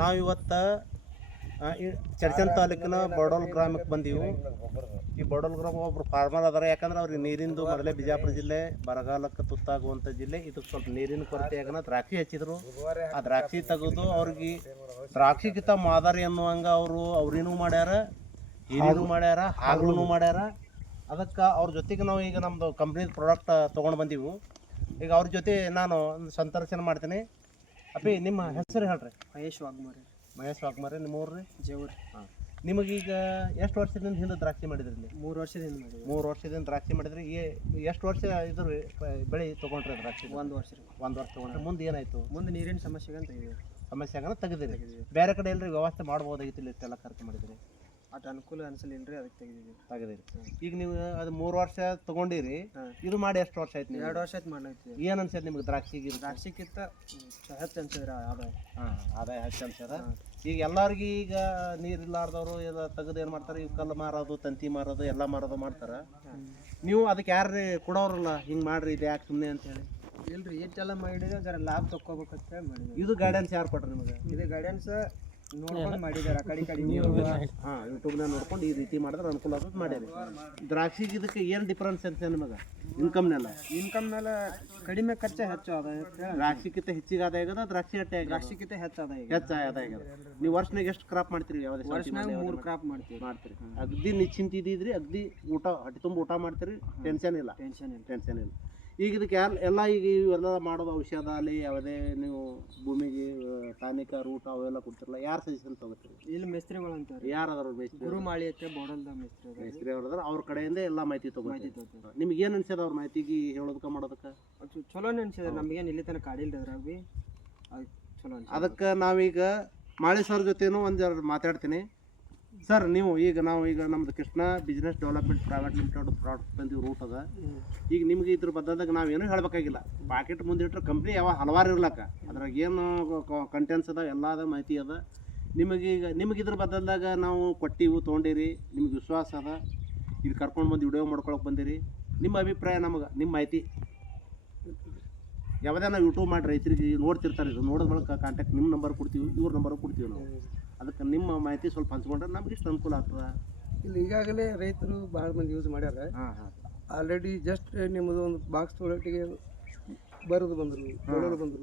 ನಾವಿವತ್ತು ಚರ್ಚನ್ ತಾಲೂಕಿನ ಬಡೋಲ್ ಗ್ರಾಮಕ್ಕೆ ಬಂದೀವಿ. ಈ ಬಡೋಲ್ ಗ್ರಾಮ ಒಬ್ರು ಫಾರ್ಮರ್ ಅದಾರ, ಯಾಕಂದ್ರೆ ಅವ್ರಿಗೆ ನೀರಿಂದು ಮೊದಲೇ ಬಿಜಾಪುರ ಜಿಲ್ಲೆ ಬರಗಾಲಕ್ಕೆ ತುತ್ತಾಗುವಂಥ ಜಿಲ್ಲೆ. ಇದಕ್ಕೆ ಸ್ವಲ್ಪ ನೀರಿನ ಕೊರತೆ ಆಗನ ದ್ರಾಕ್ಷಿ ಹಚ್ಚಿದ್ರು. ಆ ದ್ರಾಕ್ಷಿ ತೆಗೆದು ಅವ್ರಿಗೆ ದ್ರಾಕ್ಷಿಗಿಂತ ಮಾದರಿ ಅನ್ನುವಂಗೆ ಅವ್ರಿನೂ ಮಾಡ್ಯಾರ, ಹೀರಿನೂ ಮಾಡ್ಯಾರ, ಹಾಗಲೂ ಮಾಡ್ಯಾರ. ಅದಕ್ಕೆ ಅವ್ರ ಜೊತೆಗೆ ನಾವು ಈಗ ನಮ್ಮದು ಕಂಪ್ನಿದ ಪ್ರಾಡಕ್ಟ್ ತೊಗೊಂಡು ಬಂದೀವಿ. ಈಗ ಅವ್ರ ಜೊತೆ ನಾನು ಸಂದರ್ಶನ ಮಾಡ್ತೀನಿ. ಅಪ್ಪಿ, ನಿಮ್ಮ ಹೆಸರು ಹೇಳ್ರಿ. ಮಹೇಶ್ ವಾಗ್ಮಾರೆ. ನಿಮ್ಮ ಊರು ರೀ? ಜೇವೂರು. ಹಾಂ. ನಿಮಗೀಗ ಎಷ್ಟು ವರ್ಷದಿಂದ ಹಿಂದೆ ದ್ರಾಕ್ಷಿ ಮಾಡಿದ್ರಿ ಇಲ್ಲಿ? 3 ವರ್ಷದಿಂದ ಮಾಡಿದ್ವಿ. 3 ವರ್ಷದಿಂದ ದ್ರಾಕ್ಷಿ ಮಾಡಿದ್ರಿ. ಎಷ್ಟು ವರ್ಷ ಇದ್ರ ಬೆಳೆ ತೊಗೊಂಡ್ರಿ ದ್ರಾಕ್ಷಿ? 1 ವರ್ಷ ರೀ. 1 ವರ್ಷ ತೊಗೊಂಡ್ರೆ ಮುಂದೆ ಏನಾಯಿತು? ಮುಂದೆ ನೀರಿನ ಸಮಸ್ಯೆಗೆ ಅಂತ ತೆಗೆದಿವಿ. ಸಮಸ್ಯೆ ಆಗನ ತೆಗೆದಿರಿ. ಬೇರೆ ಕಡೆ ಎಲ್ಲರಿ ವ್ಯವಸ್ಥೆ ಮಾಡ್ಬೋದಾಗಿತ್ತು, ಇಲ್ಲಿ ಇಷ್ಟೆಲ್ಲ ಖರ್ಚು ಮಾಡಿದ್ರಿ? ಅಷ್ಟು ಅನುಕೂಲ ಅನಿಸಲಿಲ್ಲ ರೀ, ಅದಕ್ಕೆ ತೆಗೆದಿರಿ. ಈಗ ನೀವು ಅದು 3 ವರ್ಷ ತೊಗೊಂಡಿರಿ. ಇದು ಮಾಡಿ ಎಷ್ಟು ವರ್ಷ ಆಯ್ತು? 2 ವರ್ಷ ಆಯ್ತು ಮಾಡೈತಿ. ಏನು ಅನ್ಸೈತೆ ನಿಮ್ಗೆ ದ್ರಾಕ್ಷಿಗೆ? ದ್ರಾಕ್ಷಿಗಿಂತ ಹೆಚ್ಚು ಅನ್ಸಿದ್ರೆ ಆದಾಯ. ಹಾಂ, ಆದಾಯ ಹೆಚ್ಚು ಅನ್ಸದ. ಈಗ ಎಲ್ಲರಿಗೆ ಈಗ ನೀರಿಲ್ಲಾರ್ದವರು ಎಲ್ಲ ತೆಗೆದು ಏನು ಮಾಡ್ತಾರೆ, ಈಗ ಕಲ್ಲು ಮಾರೋದು, ತಂತಿ ಮಾರೋದು, ಎಲ್ಲ ಮಾರೋದು ಮಾಡ್ತಾರೆ. ನೀವು ಅದಕ್ಕೆ ಯಾರು ಕೊಡೋರಲ್ಲ, ಹಿಂಗೆ ಮಾಡ್ರಿ, ಇದು ಯಾಕೆ ಸುಮ್ಮನೆ ಅಂತೇಳಿ? ಇಲ್ರಿ, ಇಷ್ಟೆಲ್ಲ ಮಾಡಿದ್ರೆ ಜರ ಲಾಭ ತಕ್ಕೋಬೇಕಂತ ಹೇಳಿ ಮಾಡಿದ್ವಿ. ಇದು ಗೈಡೆನ್ಸ್ ಯಾರು ಕೊಟ್ರಿ ನಿಮಗೆ? ಇದು ಗೈಡೆನ್ಸ್ ನೋಡ್ಕೊಂಡು ಮಾಡಿದಾರೆ. ಆ ಕಡೆ ನೀವು ಹಾಂ, ಯೂಟ್ಯೂಬ್ನಾಗ ನೋಡ್ಕೊಂಡು ಈ ರೀತಿ ಮಾಡಿದ್ರೆ ಅನುಕೂಲ ಆಗೋದು ಮಾಡ್ಯಾರಿ. ದ್ರಾಕ್ಷಿಗೆ ಇದಕ್ಕೆ ಏನು ಡಿಫ್ರೆನ್ಸ್ ಅಂತ ನಿಮಗೆ? ಇನ್ಕಮ್ ಮೇಲೆ ಕಡಿಮೆ ಖರ್ಚು ಹೆಚ್ಚು ಆದಾಯ. ದ್ರಾಕ್ಷಿಗಿಂತ ಹೆಚ್ಚಿಗೆ ಆದಾಯ ಆಗದ, ದ್ರಾಕ್ಷಿ ಅಟ್ಟೆ ದ್ರಾಕ್ಷಿಗಿಂತ ಹೆಚ್ಚು ಆದಾಯ ಆದಾಯ ಆಗದ. ನೀವು ವರ್ಷನಾಗ ಎಷ್ಟು ಕ್ರಾಪ್ ಮಾಡ್ತೀರಿ? ಯಾವುದೇ ವರ್ಷನಾಗ 3 ಕ್ರಾಪ್ ಮಾಡ್ತೀರಿ. ಅಗ್ದಿ ನಿಶ್ಚಿಂತ ಇದ್ದಿದ್ರಿ, ಅಗ್ದಿ ಊಟ ಹೊಟ್ಟೆ ತುಂಬ ಊಟ ಮಾಡ್ತೀರಿ, ಟೆನ್ಷನ್ ಇಲ್ಲ. ಈಗ ಇದಕ್ಕೆ ಎಲ್ಲ ಈಗ ಇವೆಲ್ಲ ಮಾಡೋದು ಔಷಧ ಅಲ್ಲಿ ಯಾವುದೇ ನೀವು ಭೂಮಿಗೆ ಟಾನಿಕ ರೂಟ್ ಅವೆಲ್ಲ ಕೊಡ್ತಿರಲ್ಲ, ಯಾರು ಸಜೆಷನ್ ತಗೋತೀರಿ? ಇಲ್ಲಿ ಮಿಸ್ತ್ರಿಗಳು ಅಂತಾರೆ. ಯಾರು ಅದಾರ ಮೇಸ್ತ್ರಿ? ಗುರುಮಾಳಿ ಐತೆ ಬೋಡಲ್ದ ಮೇಸ್ತ್ರಿ ಅವ್ರು ಅದಾರ. ಅವ್ರ ಕಡೆಯಿಂದ ಎಲ್ಲ ಮಾಹಿತಿ ತಗೋತೀವಿ. ನಿಮ್ಗೆ ಏನು ಅನ್ಸದ ಅವ್ರ ಮಾಹಿತಿಗೆ ಹೇಳೋದಕ್ಕೆ ಮಾಡೋದಕ್ಕೆ? ಚಲೋ ಅನ್ಸಿದೆ. ನಮಗೇನು ಇಲ್ಲಿ ತನಕ ಕಾಡಿಲ್ರಿ ಅದ್ರಾಗ ಭೀ. ಅದು ಚಲೋ ಅನ್ಸಿದೆ. ಅದಕ್ಕೆ ನಾವೀಗ ಮಾಳಿ ಸರ್ ಜೊತೆನೂ ಒಂದು ಮಾತಾಡ್ತೀನಿ. ಸರ್, ನಾವು ಈಗ ನಮ್ದು Krishna business development private limited product ಬಂದೀವಿ, ರೂಟ್ ಅದ. ಈಗ ನಿಮ್ಗೆ ಇದ್ರ ಬದಲಾದಾಗ ನಾವೇನು ಹೇಳಬೇಕಾಗಿಲ್ಲ. ಪಾಕೆಟ್ ಮುಂದೆ ಇಟ್ಟರೆ ಕಂಪ್ನಿ ಯಾವ ಹಲವಾರು ಇರ್ಲಕ್ಕ, ಅದ್ರಾಗ ಏನು ಕಂಟೆಂಟ್ಸ್ ಅದ, ಎಲ್ಲ ಅದ, ಮಾಹಿತಿ ಅದ. ನಿಮಗೆ ಇದ್ರ ಬದಲಾದಾಗ ನಾವು ಕೊಟ್ಟಿವು, ತೊಗೊಂಡಿರಿ, ನಿಮ್ಗೆ ವಿಶ್ವಾಸ ಅದ, ಇಲ್ಲಿ ಕರ್ಕೊಂಡು ಬಂದು ವಿಡಿಯೋ ಮಾಡ್ಕೊಳಕ್ಕೆ ಬಂದಿರಿ. ನಿಮ್ಮ ಅಭಿಪ್ರಾಯ ನಮಗೆ, ನಿಮ್ಮ ಮಾಹಿತಿ ಯಾವುದೇ ನಾವು ಯೂಟ್ಯೂಬ್ ಮಾಡಿ ರೈತರಿಗೆ ನೋಡ್ತಿರ್ತಾರೆ. ಇದು ನೋಡಿದ ಮೂಲಕ ಕಾಂಟ್ಯಾಕ್ಟ್ ನಿಮ್ಮ ನಂಬರ್ ಕೊಡ್ತೀವಿ, ಇವ್ರ ನಂಬರ್ ಕೊಡ್ತೀವಿ ನಾವು. ಅದಕ್ಕೆ ನಿಮ್ಮ ಮಾಹಿತಿ ಸ್ವಲ್ಪ ಹಂಚ್ಕೊಂಡ್ರೆ ನಮ್ಗೆ ಇಷ್ಟು ಅನುಕೂಲ ಆಗ್ತದೆ. ಇಲ್ಲಿ ಈಗಾಗಲೇ ರೈತರು ಭಾಳ ಮಂದಿ ಯೂಸ್ ಮಾಡ್ಯಾರ. ಆಲ್ರೆಡಿ ಜಸ್ಟ್ ನಿಮ್ಮದು ಒಂದು ಬಾಕ್ಸ್ ತೊಗೊಳಟಿಗೆ ಬರೋದು ಬಂದರು, ತೊಗೊಳೋದು ಬಂದರು.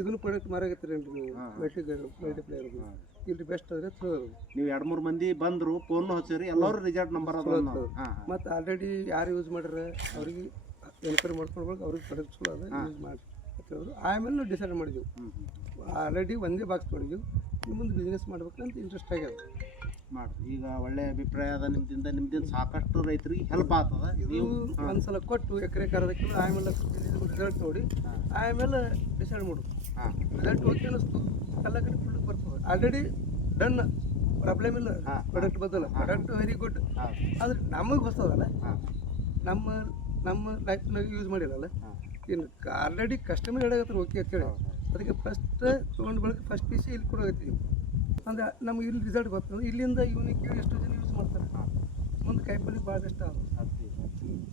ಇದನ್ನು ಪ್ರಾಡಕ್ಟ್ ಮಾರಾಗತ್ತೀರೇನ್ರಿ ನೀವು? ಮಲ್ಟಿಪ್ಲೇಯರ್ ಇಲ್ಲಿ ಬೆಸ್ಟ್ ಆದರೆ ನೀವು 2-3 ಮಂದಿ ಬಂದರು, ಫೋನ್ ಹಚ್ಚಿರಿ, ಎಲ್ಲರೂ ರಿಸಲ್ಟ್ ನಂಬರ್ ಅದ. ಮತ್ತು ಆಲ್ರೆಡಿ ಯಾರು ಯೂಸ್ ಮಾಡ್ಯಾರ ಅವ್ರಿಗೆ ಎನ್ಕ್ವೈರಿ ಮಾಡ್ಕೊಳ್ಬೇಕು, ಅವ್ರಿಗೆ ಪ್ರಾಡಕ್ಟ್ ಚಲೋ ಅದ, ಯೂಸ್ ಮಾಡಿ ಅಂತ ಹೇಳಿದ್ರು. ಆಮೇಲೆ ನಾವು ಡಿಸೈಡ್ ಮಾಡಿದ್ವಿ. ಆಲ್ರೆಡಿ ಒಂದೇ ಬಾಕ್ಸ್ ಮಾಡಿದ್ವಿ, ಮುಂದೆ ಬಿಸ್ನೆಸ್ ಮಾಡ್ಬೇಕಂತ ಇಂಟ್ರೆಸ್ಟ್ ಆಗ್ಯದ ಮಾಡಿ. ಈಗ ಒಳ್ಳೆ ಅಭಿಪ್ರಾಯ ಅದ ನಿಮ್ದಿಂದ ಸಾಕಷ್ಟು ರೈತರಿಗೆ ಹೆಲ್ಪ್ ಆಗ್ತದ. ನೀವು ಒಂದ್ಸಲ ಕೊಟ್ಟು ಎಕರೆ ಕರೆದಕ್ಕೆ ಆಮೇಲೆ ರಿಸಲ್ಟ್ ನೋಡಿ ಆಮೇಲೆ ಡಿಸೈಡ್ ಮಾಡೋದು. ರಿಸಲ್ಟ್ ಓಕೆ ಅನ್ನಿಸ್ತು, ಎಲ್ಲ ಕಡೆ ಫುಲ್ ಬರ್ತದೆ. ಆಲ್ರೆಡಿ ಡನ್, ಪ್ರಾಬ್ಲಮ್ ಇಲ್ಲ. ಪ್ರಾಡಕ್ಟ್ ಬದಲ ಪ್ರಾಡಕ್ಟ್ ವೆರಿ ಗುಡ್. ಆದ್ರೆ ನಮಗೆ ಹೊಸದಲ್ಲ, ನಮ್ಮ ಲೈಫ್ನಾಗ ಯೂಸ್ ಮಾಡಿರಲ್ಲ. ಇನ್ನು ಆಲ್ರೆಡಿ ಕಸ್ಟಮರ್ ಹೇಳಾಗತ್ತಾರೆ ಓಕೆ ಅಂತೇಳಿ, ಅದಕ್ಕೆ ಫಸ್ಟ್ ತೊಗೊಂಡು ಬೆಳಗ್ಗೆ ಫಸ್ಟ್ ಪೀಸ್ ಇಲ್ಲಿ ಕೊಡೋಗತ್ತೀವಿ. ಅಂದರೆ ನಮ್ಗೆ ಇಲ್ಲಿ ರಿಸಲ್ಟ್ ಗೊತ್ತಂದ್ರೆ ಇಲ್ಲಿಂದ ಇವನಿಗೆ ಕೇಳಿ ಎಷ್ಟೋ ಜನ ಯೂಸ್ ಮಾಡ್ತಾರೆ. ಮುಂದೆ ಕಾಯಿಪಲ್ಲೆ ಭಾಳ ಇಷ್ಟ ಆಗೋದು,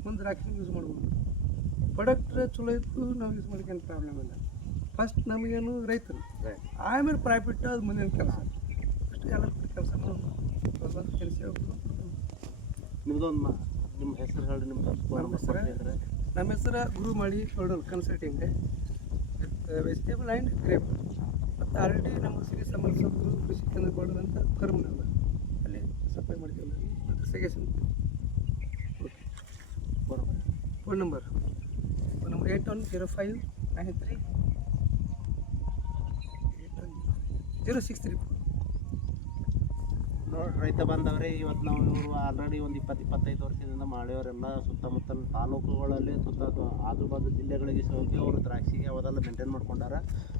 ಮುಂದೆ ದ್ರಾಕ್ಷಿ ಯೂಸ್ ಮಾಡ್ಬೋದು. ಪ್ರಾಡಕ್ಟ್ ಚಲೋ ಇತ್ತು, ನಾವು ಯೂಸ್ ಮಾಡೋಕೆ ಏನು ಪ್ರಾಬ್ಲಮ್ ಇಲ್ಲ. ಫಸ್ಟ್ ನಮಗೇನು ರೈತರು, ಆಮೇಲೆ ಪ್ರಾಫಿಟ್, ಅದು ಮುಂದಿನ ಕೆಲಸ. ಅಷ್ಟು ಎಲ್ಲ ಕೆಲಸ ಕೆಲಸ ನಿಮ್ಮದೊಂದು ನಿಮ್ಮ ಹೆಸರು ಹೇಳಿ. ನಮ್ಮ ಹೆಸರು ಗುರುಮಾಳಿ ಟೋಡಲ್ ಕನ್ಸಲ್ಟಿಂಗ್ ವೆಜಿಟೇಬಲ್ ಆ್ಯಂಡ್ ಗ್ರೇಪ್. ಮತ್ತು ಆಲ್ರೆಡಿ ನಮ್ಮ ಶ್ರೀ ಸಮರ್ಸತ್ರು ಕೃಷಿ ಕೇಂದ್ರ ಬೋರ್ಡ್ ಅಂತ ಕರ್ಮನಲ್ಲ, ಅಲ್ಲಿ ಸಪ್ಲೈ ಮಾಡ್ತೀವಿ. ಮತ್ತು ಸಜೆಷನ್ ಫೋನ್ ನಂಬರ್ 810593 ರೈತ ಬಂದವರೇ, ಇವತ್ತು ನಾವು ಇವರು ಆಲ್ರೆಡಿ ಒಂದು 20-25 ವರ್ಷದಿಂದ ಮಾಡಿಯವರೆಲ್ಲ ಸುತ್ತಮುತ್ತಲ ತಾಲೂಕುಗಳಲ್ಲಿ ಆಜುಬಾಜು ಜಿಲ್ಲೆಗಳಿಗೆ ಹೋಗಿ ಅವರು ದ್ರಾಕ್ಷಿಗೆ ಅವೆಲ್ಲ ಮೇಂಟೈನ್ ಮಾಡ್ಕೊಂಡಾರ.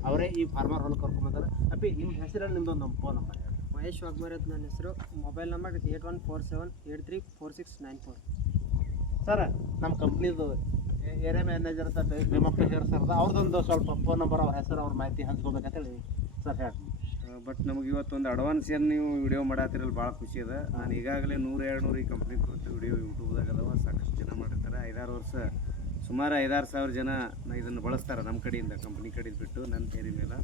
ಅವರೇ ಈ ಫಾರ್ಮರ್ ಹೊಲ ಕರ್ಕೊಂಬಂದಾರೆ. ಅಪ್ಪಿ, ನಿಮ್ಮ ಹೆಸರಲ್ಲಿ ನಿಮ್ಮದೊಂದು ನಮ್ಮ ಫೋನ್ ನಂಬರ್? ಮಹೇಶ್ ವಾಗ್ಮಾರೆ ಅಂತ ನನ್ನ ಹೆಸರು. Mobile number 8147834694. ಸರ್, ನಮ್ಮ ಕಂಪ್ನಿದು ಏರಿಯಾ ಮ್ಯಾನೇಜರ್ ಅಂತ ಭೀಮಪ್ಪ ಸರ್ದ ಅವ್ರದ್ದೊಂದು ಸ್ವಲ್ಪ ಫೋನ್ ನಂಬರ್, ಅವ್ರ ಹೆಸರು, ಅವ್ರ ಮಾಹಿತಿ ಹಂಚ್ಕೋಬೇಕಂತೇಳಿ ಸರ್ ಹೇಳಿ. ಬಟ್ ನಮಗೆ ಇವತ್ತೊಂದು ಅಡ್ವಾನ್ಸ್ ಏನು ನೀವು ವಿಡಿಯೋ ಮಾಡತ್ತಿರಲ್ಲ, ಭಾಳ ಖುಷಿ ಅದ. ನಾನು ಈಗಾಗಲೇ 100-200 ಈ ಕಂಪ್ನಿ ಕುರಿತು ವಿಡಿಯೋ ಯೂಟ್ಯೂಬ್ದಾಗ ಅದಾವ, ಸಾಕಷ್ಟು ಜನ ಮಾಡಿರ್ತಾರೆ. 5-6 ವರ್ಷ ಸುಮಾರು 5-6 ಸಾವಿರ ಜನ ಇದನ್ನು ಬಳಸ್ತಾರೆ ನಮ್ಮ ಕಡೆಯಿಂದ, ಕಂಪ್ನಿ ಕಡೆಯಿಂದ ಬಿಟ್ಟು ನನ್ನ ತೇರಿ ಮೇಲೆ.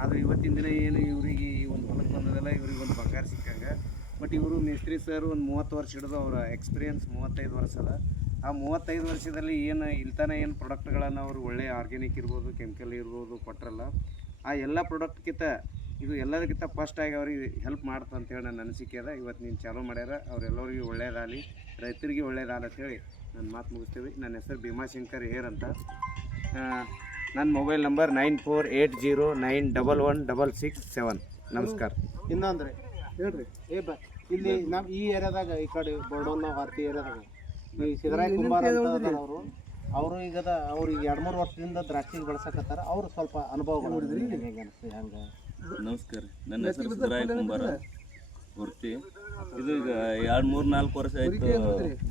ಆದರೆ ಇವತ್ತಿನ ದಿನ ಏನು ಇವ್ರಿಗೆ ಈ ಒಂದು ಹೊಲಕ್ಕೆ ಬಂದದಲ್ಲ, ಇವ್ರಿಗೆ ಒಂದು ಪಗಾರ ಸಿಕ್ಕಂಗೆ. ಬಟ್ ಇವರು ಮೇಸ್ತ್ರಿ ಸರ್ ಒಂದು 30 ವರ್ಷ ಹಿಡಿದು ಅವರ ಎಕ್ಸ್ಪೀರಿಯನ್ಸ್ 35 ವರ್ಷ ಅದ. ಆ 35 ವರ್ಷದಲ್ಲಿ ಏನು ಇಲ್ತಾನೆ ಏನು ಪ್ರಾಡಕ್ಟ್ಗಳನ್ನು ಅವರು ಒಳ್ಳೆಯ ಆರ್ಗ್ಯಾನಿಕ್ ಇರ್ಬೋದು, ಕೆಮಿಕಲ್ ಇರ್ಬೋದು ಕೊಟ್ಟರಲ್ಲ, ಆ ಎಲ್ಲ ಪ್ರಾಡಕ್ಟ್ಗಿಂತ ಇದು ಎಲ್ಲದಕ್ಕಿಂತ ಫಸ್ಟ್ ಆಗಿ ಅವ್ರಿಗೆ ಹೆಲ್ಪ್ ಮಾಡ್ತಾ ಅಂತೇಳಿ ನನ್ನ ಅನಿಸಿಕೆ ಅದ. ಇವತ್ತು ನೀನು ಚಾಲೂ ಮಾಡ್ಯಾರ, ಅವರೆಲ್ಲರಿಗೂ ಒಳ್ಳೇದಾಗಲಿ, ರೈತರಿಗೆ ಒಳ್ಳೇದಾಗಲಿ ಅಂತೇಳಿ ನನ್ನ ಮಾತು ಮುಗಿಸ್ತೀವಿ. ನನ್ನ ಹೆಸರು ಭೀಮಾಶಂಕರ್ ಹೇರ್ ಅಂತ. ನನ್ನ ಮೊಬೈಲ್ ನಂಬರ್ 9480911667. ನಮಸ್ಕಾರ. ಇನ್ನೊಂದ್ರಿ ಹೇಳ್ರಿ. ಇಲ್ಲಿ ನಮ್ಮ ಈ ಏರಿಯಾದಾಗ ಈ ಕಡೆ ಬೋರ್ಡೋಲ್ ಹಾರ್ತಿ ಏರಿಯಾದಾಗ ಈ ಸಿದ್ದರಾಯ ಕುಂಬಾರ ಅಂತ ಅವರು ಈಗದ ಅವ್ರು ಈಗ 2-3 ವರ್ಷದಿಂದ ದ್ರಾಕ್ಷಿಗೆ ಬೆಳ್ಸಕತ್ತಾರ. ಅವ್ರು ಸ್ವಲ್ಪ ಅನುಭವ ಹೆಂಗೆ ಅನಿಸ್ತು ಹೆಂಗೆ? ನಮಸ್ಕಾರ, ನನ್ನ ಹೆಸರು ಸಿದ್ದರಾಯ ಕುಂಬಾರ ಪೂರ್ತಿ. ಇದು ಈಗ 2-3-4 ವರ್ಷ ಆಯಿತು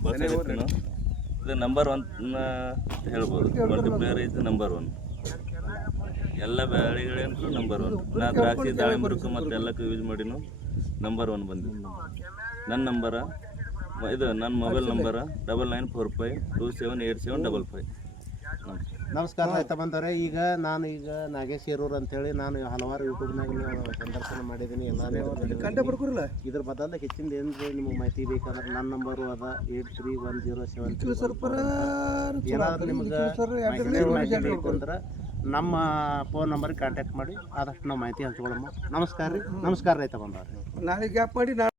ಬಳಸಕತ್ತೀನಿ. ಇದು ನಂಬರ್ 1 ಹೇಳ್ಬೋದು. Multiplier is number 1. ಎಲ್ಲ ಬೆಳೆಗಳೇನು ನಂಬರ್ 1. ನಾ ದ್ರಾಕ್ಷಿ ದಾಳಿಂಬರಕ್ಕೂ ಮತ್ತು ಎಲ್ಲಕ್ಕೂ ಯೂಸ್ ಮಾಡಿನೂ ನಂಬರ್ 1 ಬಂದಿದ್ದು. ನನ್ನ ನಂಬರ ಇದು ನನ್ನ ಮೊಬೈಲ್ ನಂಬರ 9945278755. ನಮಸ್ಕಾರ ರೈತ ಬಂದವರೇ. ಈಗ ನಾಗೇಶ್ ಹೇರೂರ್ ಅಂತೇಳಿ ನಾನು ಹಲವಾರು ಯೂಟ್ಯೂಬ್ನಾಗ ಸಂದರ್ಶನ ಮಾಡಿದ್ದೀನಿ. ಕಂಡೆ ಬರ್ಕೊರಲ್ಲ ಇದ್ರ ಬದಲು ಹೆಚ್ಚಿಂದ ಏನ್ರಿ ನಿಮಗೆ ಮಾಹಿತಿ ಬೇಕಂದ್ರೆ ನನ್ನ ನಂಬರು ಅದ 831073. ಸ್ವಲ್ಪ ಏನಾದ್ರು ನಿಮ್ಗೆ ಮಾಹಿತಿ ಬೇಕಂದ್ರೆ ನಮ್ಮ ಫೋನ್ ನಂಬರ್ಗೆ ಕಾಂಟ್ಯಾಕ್ಟ್ ಮಾಡಿ ಆದಷ್ಟು ನಾವು ಮಾಹಿತಿ ಹಂಚ್ಕೊಳ್ಳಮ್ಮ. ನಮಸ್ಕಾರ ರೀ. ನಮಸ್ಕಾರ ರೈತ ಬಂದವ್ರೆ. ನಾಳೆ ಗ್ಯಾಪ್ ಮಾಡಿ